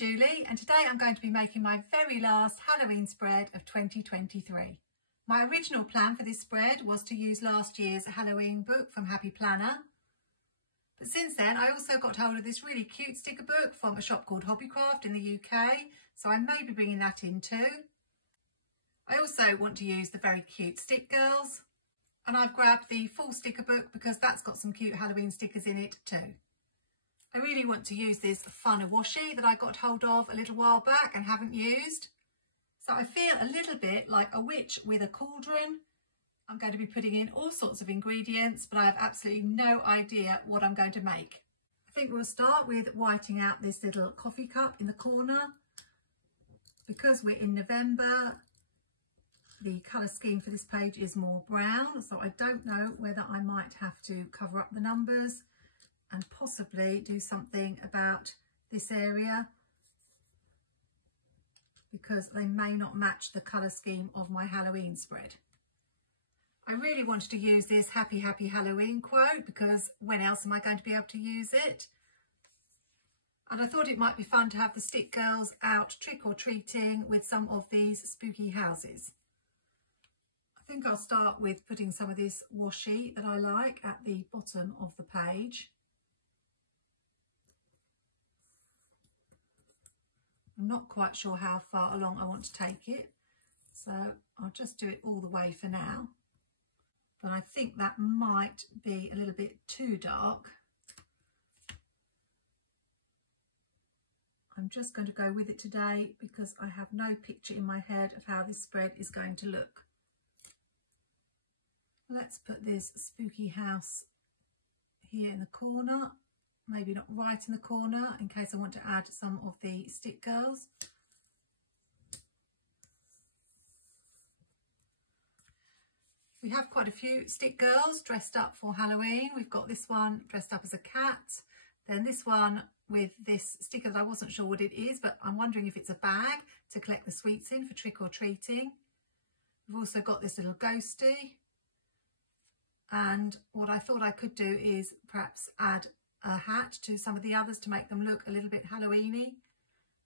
Julie, and today I'm going to be making my very last Halloween spread of 2023. My original plan for this spread was to use last year's Halloween book from Happy Planner. But since then, I also got hold of this really cute sticker book from a shop called Hobbycraft in the UK, so I may be bringing that in too. I also want to use the very cute stick girls, and I've grabbed the full sticker book because that's got some cute Halloween stickers in it too. I really want to use this fun washi that I got hold of a little while back and haven't used. So I feel a little bit like a witch with a cauldron. I'm going to be putting in all sorts of ingredients, but I have absolutely no idea what I'm going to make. I think we'll start with whiting out this little coffee cup in the corner. Because we're in November, the colour scheme for this page is more brown, so I don't know whether I might have to cover up the numbers and possibly do something about this area because they may not match the colour scheme of my Halloween spread. I really wanted to use this Happy Happy Halloween quote because when else am I going to be able to use it? And I thought it might be fun to have the stick girls out trick-or-treating with some of these spooky houses. I think I'll start with putting some of this washi that I like at the bottom of the page. I'm not quite sure how far along I want to take it, so I'll just do it all the way for now. But I think that might be a little bit too dark. I'm just going to go with it today because I have no picture in my head of how this spread is going to look. Let's put this spooky house here in the corner. Maybe not right in the corner in case I want to add some of the stick girls. We have quite a few stick girls dressed up for Halloween. We've got this one dressed up as a cat, then this one with this sticker that I wasn't sure what it is, but I'm wondering if it's a bag to collect the sweets in for trick-or-treating. We've also got this little ghosty, and what I thought I could do is perhaps add a hat to some of the others to make them look a little bit Halloweeny.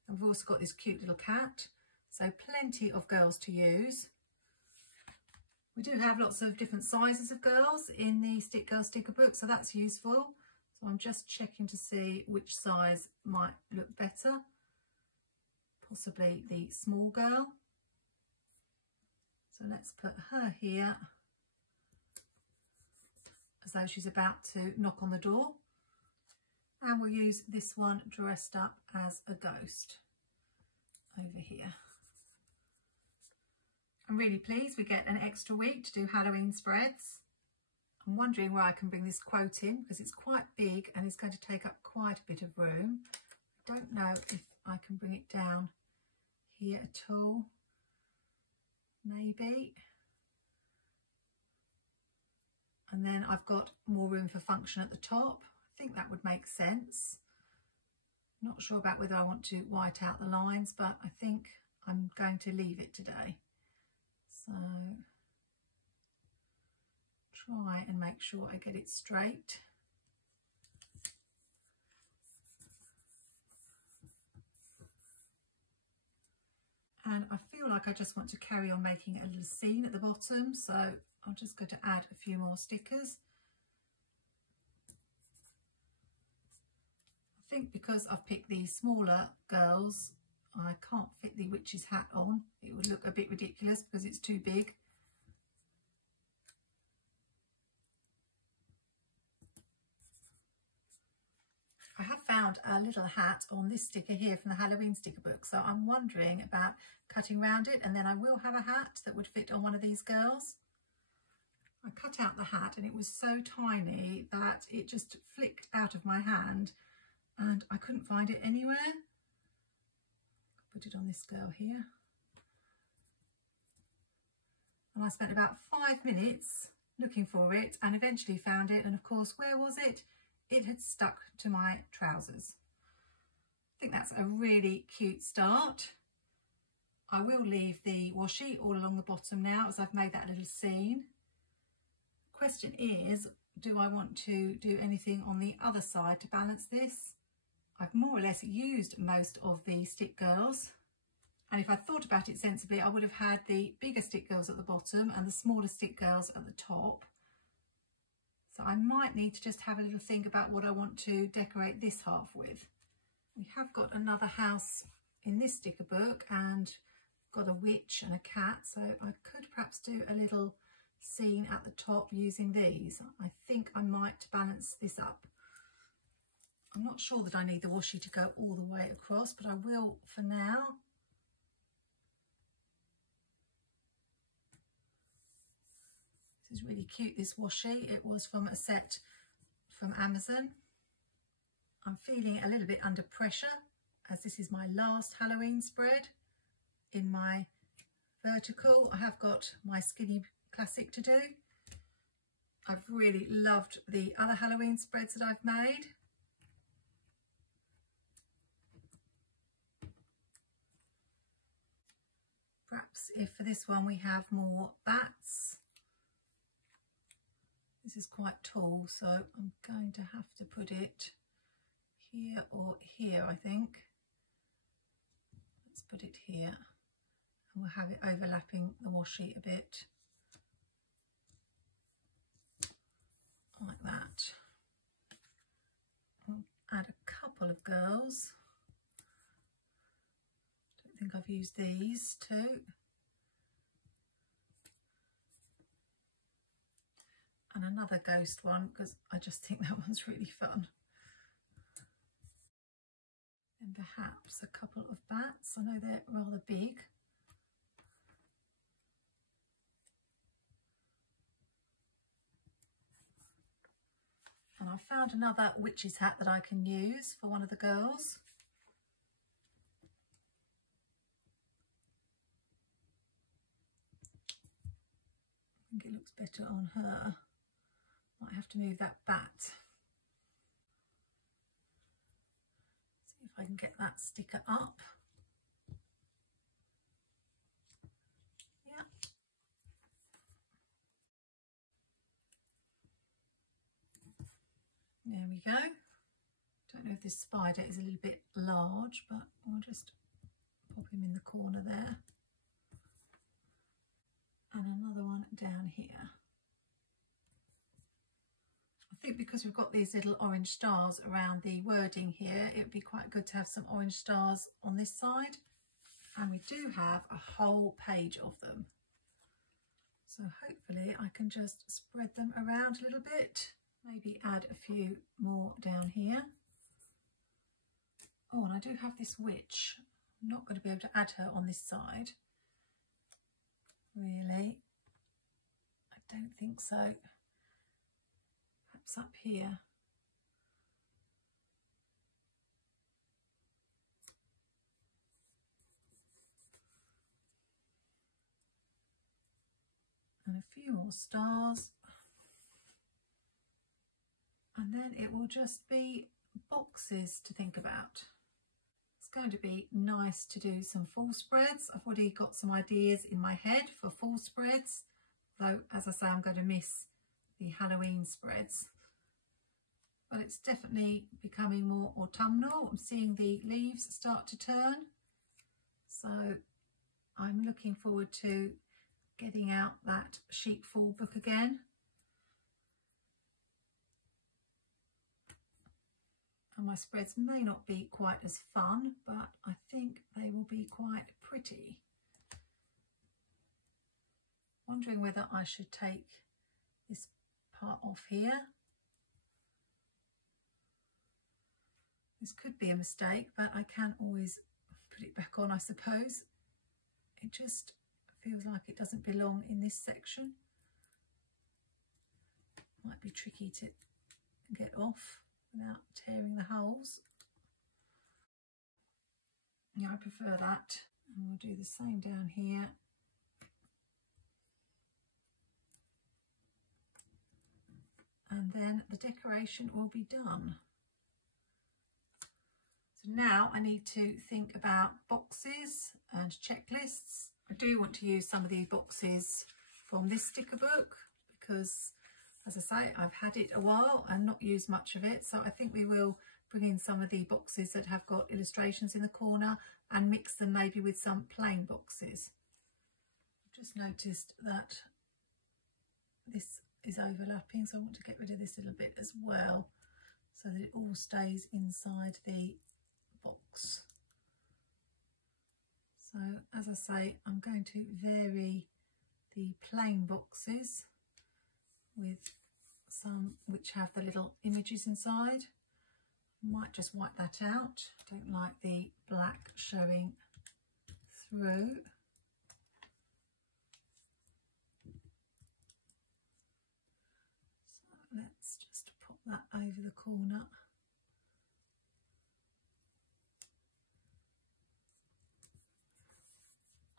And we've also got this cute little cat, so plenty of girls to use. We do have lots of different sizes of girls in the Stick Girl sticker book, so that's useful. So I'm just checking to see which size might look better. Possibly the small girl. So let's put her here as though she's about to knock on the door. And we'll use this one dressed up as a ghost over here. I'm really pleased we get an extra week to do Halloween spreads. I'm wondering where I can bring this quote in because it's quite big and it's going to take up quite a bit of room. I don't know if I can bring it down here at all. Maybe. And then I've got more room for function at the top. I think that would make sense. Not sure about whether I want to white out the lines, but I think I'm going to leave it today. So try and make sure I get it straight. And I feel like I just want to carry on making a little scene at the bottom, so I'm just going to add a few more stickers. I think because I've picked the smaller girls, I can't fit the witch's hat on. It would look a bit ridiculous because it's too big. I have found a little hat on this sticker here from the Halloween sticker book, so I'm wondering about cutting around it, and then I will have a hat that would fit on one of these girls. I cut out the hat and it was so tiny that it just flicked out of my hand and I couldn't find it anywhere. Put it on this girl here. And I spent about 5 minutes looking for it and eventually found it, and of course, where was it? It had stuck to my trousers. I think that's a really cute start. I will leave the washi all along the bottom now as I've made that little scene. The question is, do I want to do anything on the other side to balance this? I've more or less used most of the stick girls, and if I thought about it sensibly, I would have had the bigger stick girls at the bottom and the smaller stick girls at the top. So I might need to just have a little think about what I want to decorate this half with. We have got another house in this sticker book and got a witch and a cat, so I could perhaps do a little scene at the top using these. I think I might balance this up. I'm not sure that I need the washi to go all the way across, but I will for now. This is really cute, this washi. It was from a set from Amazon. I'm feeling a little bit under pressure as this is my last Halloween spread in my vertical. I have got my skinny classic to do. I've really loved the other Halloween spreads that I've made. Perhaps if for this one we have more bats. This is quite tall, so I'm going to have to put it here or here, I think. Let's put it here and we'll have it overlapping the washi a bit. Like that. I'll add a couple of girls. Don't think I've used these two. And another ghost one because I just think that one's really fun. And perhaps a couple of bats. I know they're rather big. And I found another witch's hat that I can use for one of the girls. I think it looks better on her. Might have to move that bat. See if I can get that sticker up. Yeah. There we go. Don't know if this spider is a little bit large, but I'll just pop him in the corner there. And another one down here. I think because we've got these little orange stars around the wording here, it would be quite good to have some orange stars on this side. And we do have a whole page of them. So hopefully I can just spread them around a little bit. Maybe add a few more down here. Oh, and I do have this witch. I'm not going to be able to add her on this side. Really? I don't think so. Perhaps up here. And a few more stars. And then it will just be boxes to think about. It's going to be nice to do some full spreads. I've already got some ideas in my head for full spreads, though as I say I'm going to miss the Halloween spreads. But it's definitely becoming more autumnal. I'm seeing the leaves start to turn. So I'm looking forward to getting out that sheepfall book again. And my spreads may not be quite as fun, but I think they will be quite pretty. Wondering whether I should take this part off here. This could be a mistake, but I can always put it back on, I suppose. It just feels like it doesn't belong in this section. Might be tricky to get off without tearing the holes. Yeah, I prefer that. And we'll do the same down here. And then the decoration will be done. So now I need to think about boxes and checklists. I do want to use some of these boxes from this sticker book because As I say, I've had it a while and not used much of it, so I think we will bring in some of the boxes that have got illustrations in the corner and mix them maybe with some plain boxes. I've just noticed that this is overlapping, so I want to get rid of this little bit as well so that it all stays inside the box. So as I say, I'm going to vary the plain boxes with some which have the little images inside. Might just wipe that out. Don't like the black showing through. So let's just pop that over the corner.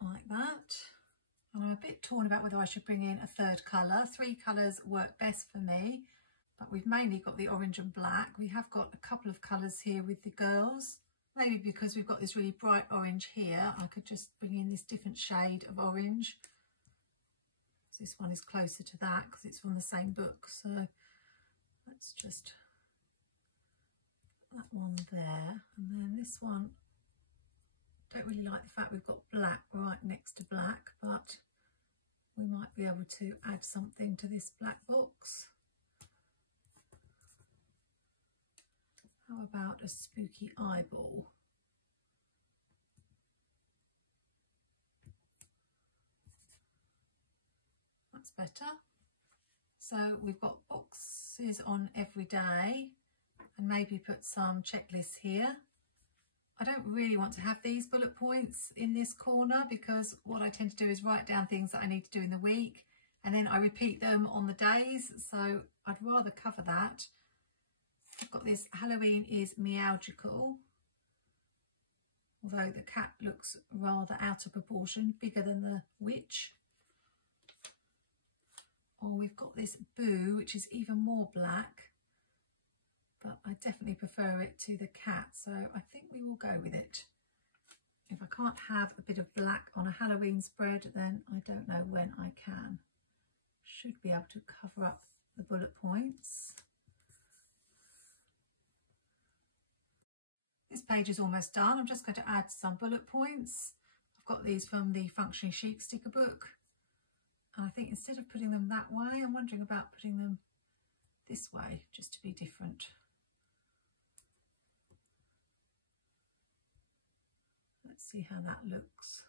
Like that. And I'm a bit torn about whether I should bring in a third colour. 3 colours work best for me, but we've mainly got the orange and black. We have got a couple of colours here with the girls. Maybe because we've got this really bright orange here, I could just bring in this different shade of orange. So this one is closer to that because it's from the same book. So let's just put that one there. And then this one, don't really like the fact we've got black right next to black, but we might be able to add something to this black box. How about a spooky eyeball? That's better. So we've got boxes on every day and maybe put some checklists here. I don't really want to have these bullet points in this corner because what I tend to do is write down things that I need to do in the week and then I repeat them on the days, so I'd rather cover that. I've got this Halloween is meowgical, although the cat looks rather out of proportion, bigger than the witch. Or we've got this boo, which is even more black, but I definitely prefer it to the cat, so I think we will go with it. If I can't have a bit of black on a Halloween spread, then I don't know when I can. Should be able to cover up the bullet points. This page is almost done. I'm just going to add some bullet points. I've got these from the Functionally Chic sticker book. And I think instead of putting them that way, I'm wondering about putting them this way, just to be different. Let's see how that looks.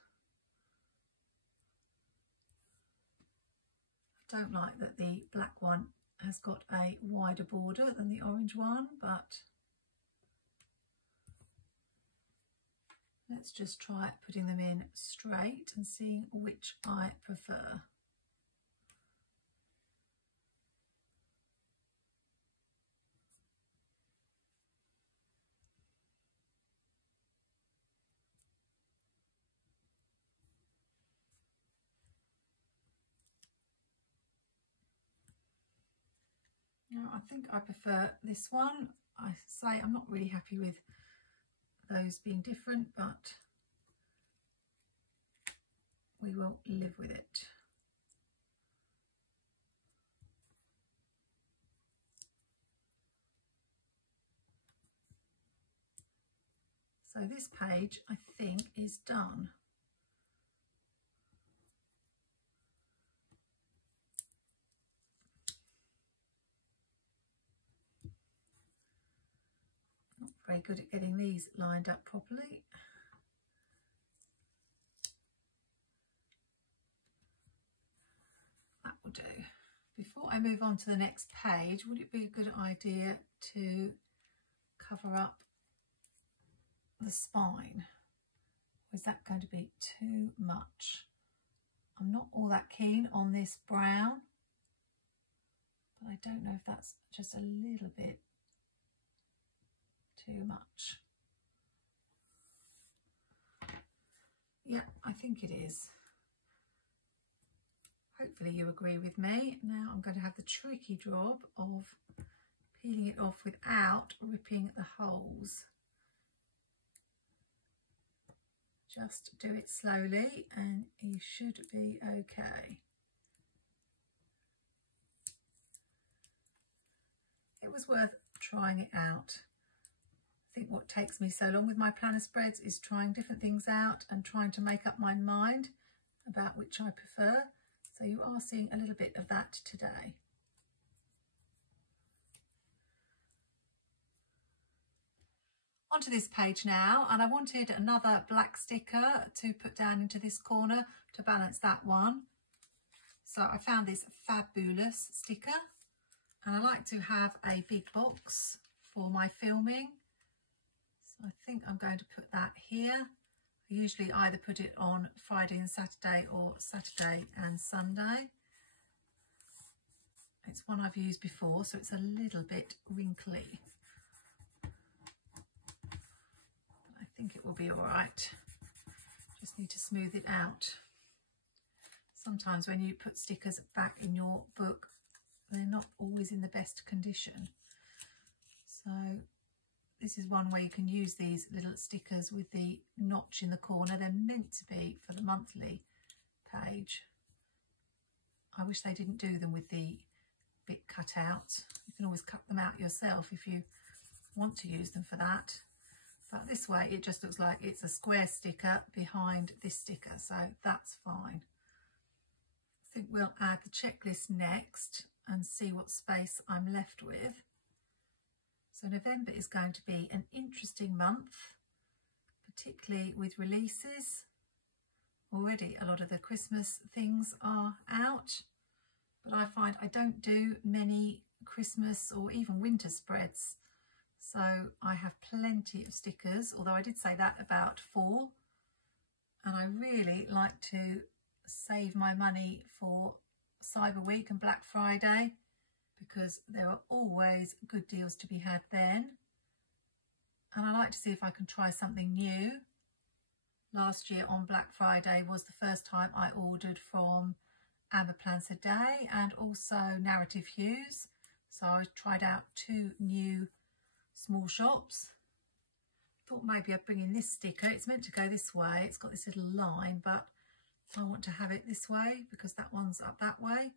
I don't like that the black one has got a wider border than the orange one, but let's just try putting them in straight and seeing which I prefer. Now, I think I prefer this one. I say I'm not really happy with those being different, but we will live with it. So this page, I think, is done. Not very good at getting these lined up properly. That will do. Before I move on to the next page, would it be a good idea to cover up the spine? Or is that going to be too much? I'm not all that keen on this brown, but I don't know if that's just a little bit too much. Yeah, I think it is. Hopefully you agree with me. Now I'm going to have the tricky job of peeling it off without ripping the holes. Just do it slowly and you should be okay. it was worth trying it out. I think what takes me so long with my planner spreads is trying different things out and trying to make up my mind about which I prefer. So you are seeing a little bit of that today. Onto this page now, and I wanted another black sticker to put down into this corner to balance that one. So I found this fabulous sticker, and I like to have a big box for my filming. So I think I'm going to put that here. I usually either put it on Friday and Saturday or Saturday and Sunday. It's one I've used before, so it's a little bit wrinkly. I think it will be all right. Just need to smooth it out. Sometimes when you put stickers back in your book, they're not always in the best condition. So this is one where you can use these little stickers with the notch in the corner. They're meant to be for the monthly page. I wish they didn't do them with the bit cut out. You can always cut them out yourself if you want to use them for that. But this way it just looks like it's a square sticker behind this sticker, so that's fine. I think we'll add the checklist next and see what space I'm left with. So November is going to be an interesting month, particularly with releases. Already a lot of the Christmas things are out, but I find I don't do many Christmas or even winter spreads. So I have plenty of stickers, although I did say that about fall. And I really like to save my money for Cyber Week and Black Friday, because there are always good deals to be had then. And I like to see if I can try something new. Last year on Black Friday was the first time I ordered from Amber Plans a Day and also Narrative Hues. So I tried out 2 new small shops. Thought maybe I'd bring in this sticker. It's meant to go this way. It's got this little line, but I want to have it this way because that one's up that way. I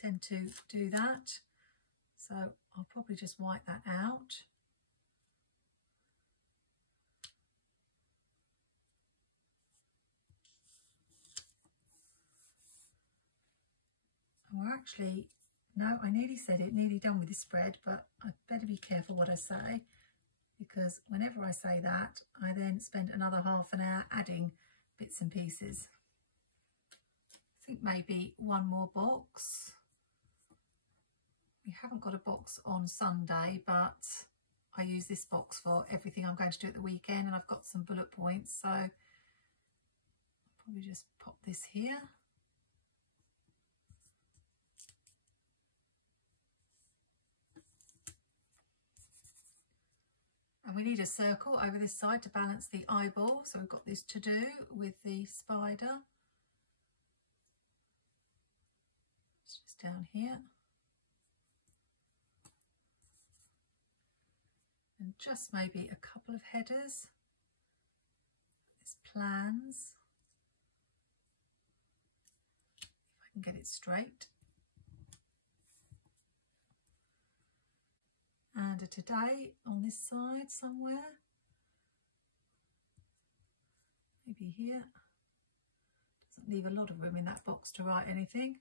tend to do that. So I'll probably just wipe that out. And we're actually, no, I nearly said it, nearly done with this spread, but I'd better be careful what I say, because whenever I say that, I then spend another half an hour adding bits and pieces. I think maybe one more box. We haven't got a box on Sunday, but I use this box for everything I'm going to do at the weekend, and I've got some bullet points, so I'll probably just pop this here. And we need a circle over this side to balance the eyeball, so we've got this to do with the spider. It's just down here. And just maybe a couple of headers. There's plans. If I can get it straight. And a today on this side somewhere. Maybe here. Doesn't leave a lot of room in that box to write anything.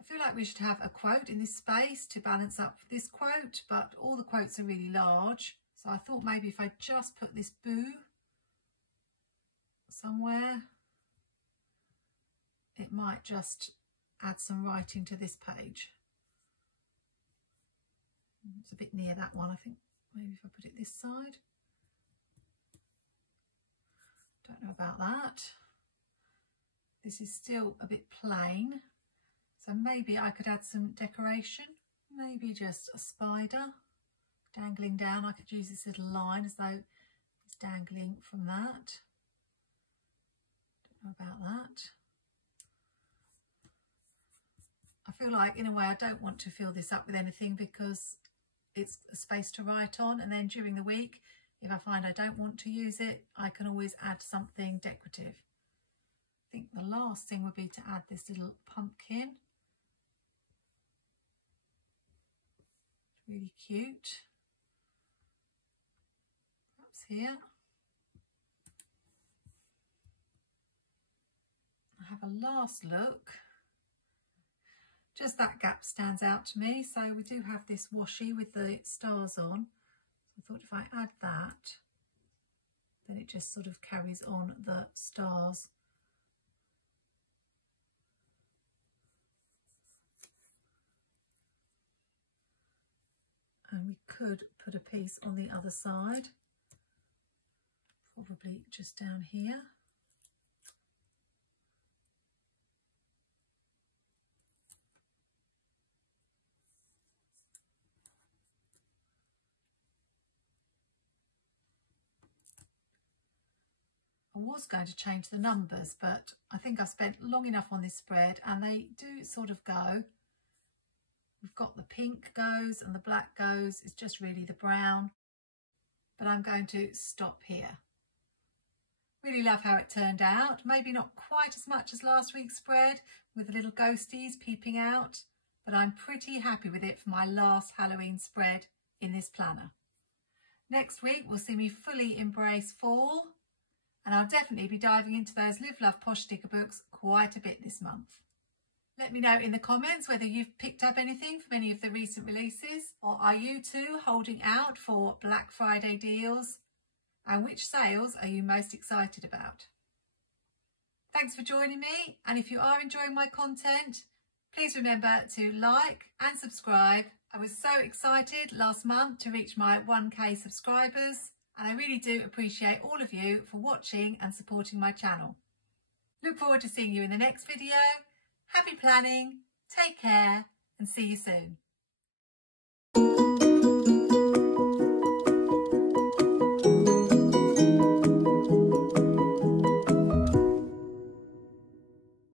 I feel like we should have a quote in this space to balance up this quote, but all the quotes are really large. So I thought maybe if I just put this boo somewhere, it might just add some writing to this page. It's a bit near that one, I think. Maybe if I put it this side. Don't know about that. This is still a bit plain. So maybe I could add some decoration. Maybe just a spider dangling down. I could use this little line as though it's dangling from that. Don't know about that. I feel like in a way I don't want to fill this up with anything because it's a space to write on, and then during the week if I find I don't want to use it, I can always add something decorative. I think the last thing would be to add this little pumpkin. Really cute. Perhaps here. I have a last look. Just that gap stands out to me. So we do have this washi with the stars on. So I thought if I add that, then it just sort of carries on the stars. And we could put a piece on the other side, probably just down here. I was going to change the numbers, but I think I spent long enough on this spread and they do sort of go. We've got the pink goes and the black goes. It's just really the brown. But I'm going to stop here. Really love how it turned out. Maybe not quite as much as last week's spread with the little ghosties peeping out, but I'm pretty happy with it for my last Halloween spread in this planner. Next week will see me fully embrace fall, and I'll definitely be diving into those Live Love Posh sticker books quite a bit this month. Let me know in the comments whether you've picked up anything from any of the recent releases, or are you too holding out for Black Friday deals? And which sales are you most excited about? Thanks for joining me, and if you are enjoying my content, please remember to like and subscribe. I was so excited last month to reach my 1K subscribers, and I really do appreciate all of you for watching and supporting my channel. Look forward to seeing you in the next video. Happy planning, take care, and see you soon.